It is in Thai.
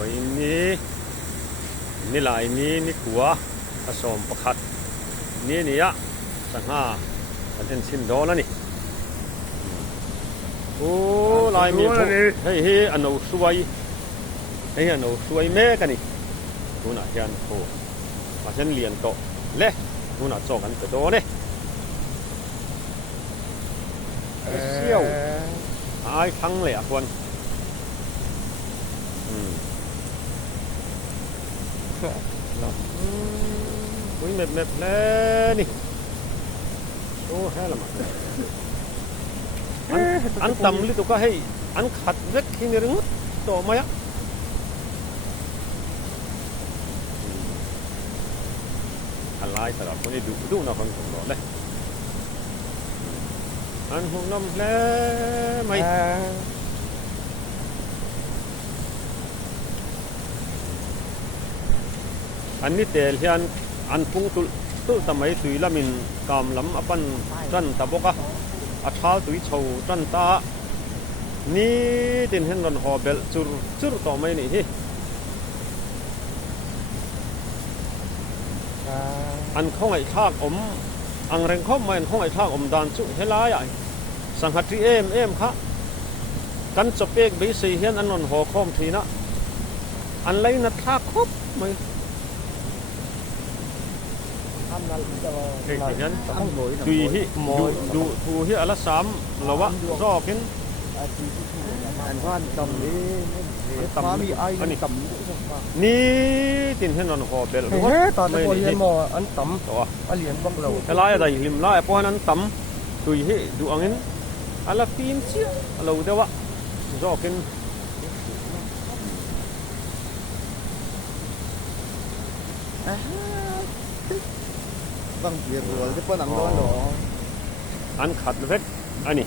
วันนี้นี่ลายนี้นี่กัวผสมประคัดนี่เนี่ยสังหาอันเป็นชิ้นโดแล้วนี่โอ้ลายมีเฮ้ยอันเอาสวยเฮ้ยอันเอาสวยแม่กันนี่ดูน่ะเฮียนโอ้มาเช่นเรียนโตเล่ดูน่ะจอกันโตเนี่ยเชี่ยวหายทั้งเลยอ่ะคนอุ้ยเม็ดแล้วนี่โอ้แค่ละมั้งอันต่ำลิตุก็ให้อันขัดเล็กที่นี่รึงต่อมาอ่ะอันไล่สำหรับคนที่ดูนะคนของเราเลยอันหุ่นน้ำแล้วไหมอันนี้เตลเฮียนอันพุ่งตุสมัยตุยละมินกามลำอปันจันตะบกะอัฐาตุยชาวจันตานี่ดินเห็นรอนหอเบลจุรต่อไม่นี่ฮิอันของไอ้ข้างอมอังเร่งข้อมันของไอ้ข้างอมดานจุเฮลายสังหัตรีเอ็มค่ะกันจบเอกบีซีเฮียนอันนนหอข้อมทีนะอันไรนัดท่าครบไหมเฮ้ยยันตุยฮิดูทูฮิอัลสามละวะรอกินอันว่าตำนี้ตำมีไอ้ตำนี่ตินเห็นนอนหอเบลเฮ้ยตอนนี้เรียนมออันตำตัวอันเรียนบักเราอะไรอะไรลิมไล่พอนั้นตำตุยฮิดูอังอินอัลฟินเชียเราเดวะรอกินต้องเรียนรัวจะเปิ้ลหนังร้อนหรออันขัดเล็กอันนี้